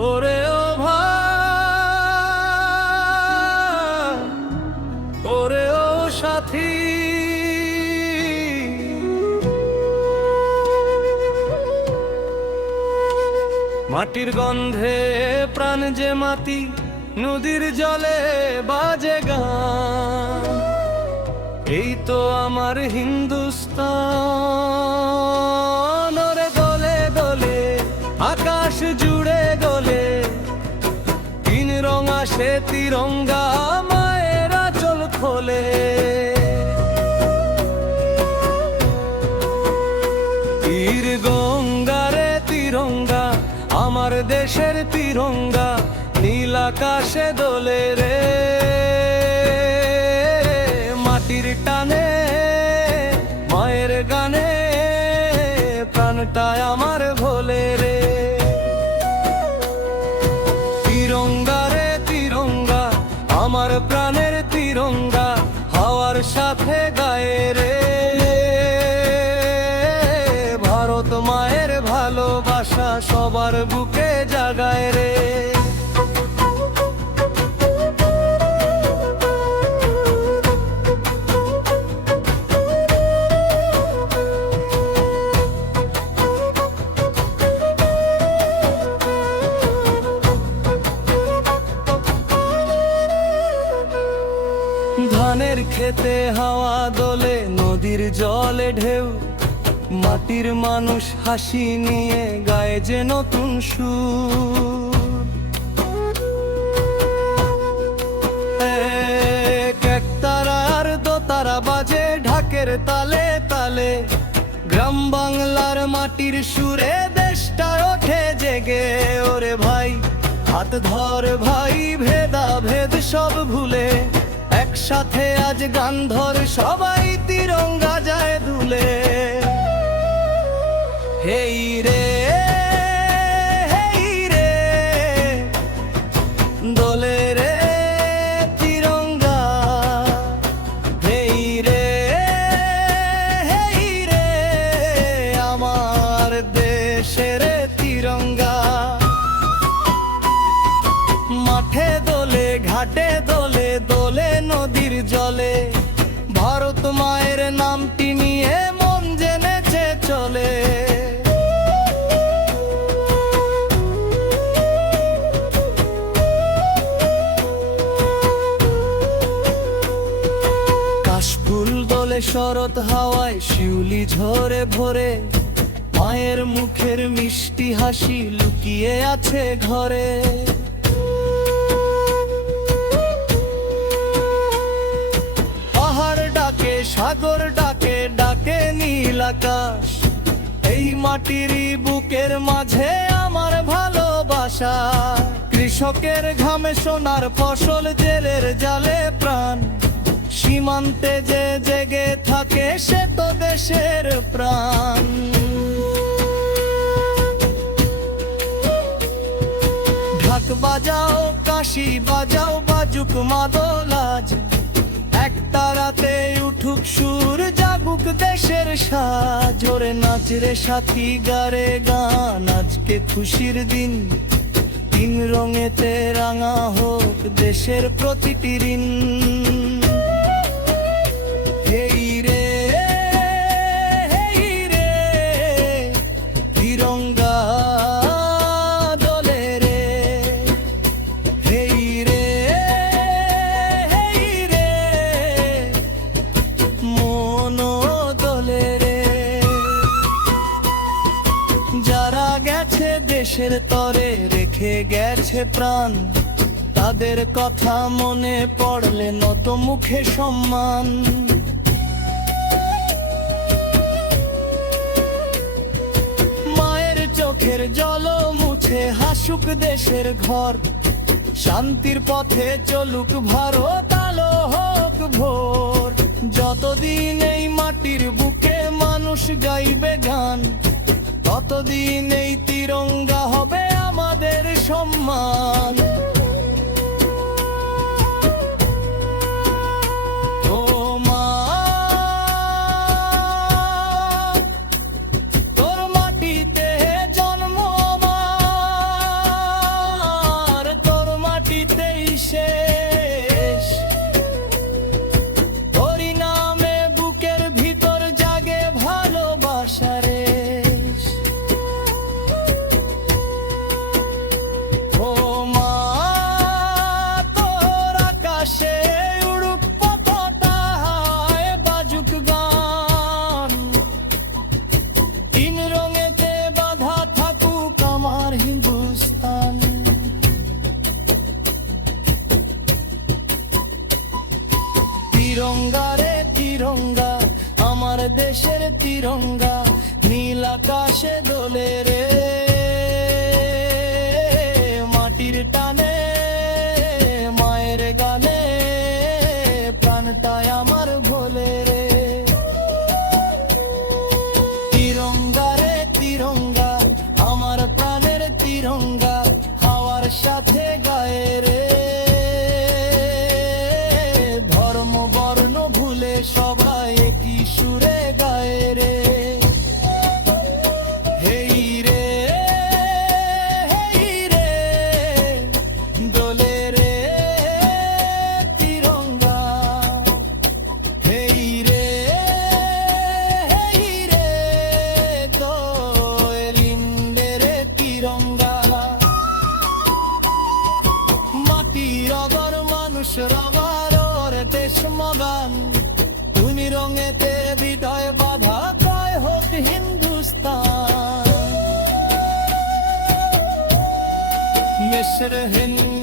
ওরে ও ভাই, ওরে ও সাথী, মাটির গন্ধে প্রাণ যে মাটি, নদীর জলে বাজে গান। এই তো আমার হিন্দুস্তান, ওরে দোলে দোলে আকাশ জুড়ে গলে, তিন রং আসে তিরঙ্গা মায়ের আঁচল খোলে। তীর গঙ্গা রে তিরঙ্গা, আমার দেশের তিরঙ্গা, নীল আকাশে দোলে রে। মাটির টানে মায়ের গানে প্রাণটা আমার ভোলে রে। তিরঙ্গা রে তিরঙ্গা, আমার প্রাণের তিরঙ্গা, হাওয়ার সাথে গায়ে রে। ভারত মায়ের ভালোবাসা সবার বুকে জাগায় রে। ধানের খেতে হাওয়া দোলে, নদীর জলে ঢেউ, মাটির মানুষ হাসি নিয়ে গায়ে যে নতুন সুর। একতারা আর দোতারা বাজে ঢাকের তালে তালে, গ্রাম বাংলার মাটির সুরে দেশটা ওঠে জেগে। ওরে ভাই হাত ধর ভাই, ভেদা ভেদ সব ভুলে, একসাথে আজ গান ধর সবাই, তিরঙ্গা যায় দুলে। হেই রে হেই রে দোলে রে তিরঙ্গা, হেই রে হেই রে আমার দেশের তিরঙ্গা। মাঠে দোলে ঘাটে দোলে, দোলে নদীর জলে, ভারত মায়ের নামটি নিয়ে মন জেনেছে চলে। কাশফুল দোলে শরৎ হাওয়ায়, শিউলি ঝরে ভরে, মায়ের মুখের মিষ্টি হাসি লুকিয়ে আছে ঘরে। সাগর ডাকে ডাকে নীল আকাশ, এই মাটিরই বুকের মাঝে আমার ভালোবাসা। কৃষকের ঘামে সোনার ফসল, জেলের জালে প্রাণ, সীমান্তে যে জেগে থাকে সে তো দেশের প্রাণ। ঢাক বাজাও কাশি বাজাও, বাজুক মাদলাজ, একতারাতে উঠুক সুর, জাগুক দেশের সাজ। ওরে নাচ রে সাথী গারে গান, আজকে খুশির দিন, তিন রঙেতে রাঙা হোক দেশের প্রতিটি ঋণ। হেই রে হেই রে তিরঙ্গা দোলে রে, হেই রে হেই রে মন দোলে রে। যারা গেছে দেশের তরে রেখে গেছে প্রাণ, তাদের কথা মনে পড়লে নত মুখে সম্মান। মায়ের চোখের জল মুছে হাসুক দেশের ঘর, শান্তির পথে চলুক ভারত, আলো হোক ভোর। যতদিন এই মাটির বুকে মানুষ গাইবে গান, ততদিন এই তিরঙ্গা হবে আমাদের সম্মান। ও মা তোর মাটিতে জন্ম আমার, দেশের তিরঙ্গা নীল আকাশে দোলে রে, মাটির টানে মায়ের গানে প্রাণটায় আমার ভোলে রে। তিরঙ্গা রে তিরঙ্গা আমার প্রাণের তিরঙ্গা, হাওয়ার সাথে গায়ে রে, ধর্ম বর্ণ ভুলে সবাই একই সুরে গায়ে রে। হেই রে হেই রে দোলে রে তিরঙ্গা, হেই রে হেই রে দোলিন্দে রে তিরঙ্গা। মাটির অগর মানুষ রবার ওর দেশ মগান, তুমি রঙেতে হৃদয় বাধা কয় হোক হিন্দুস্তান। মিশ্র হিন্দ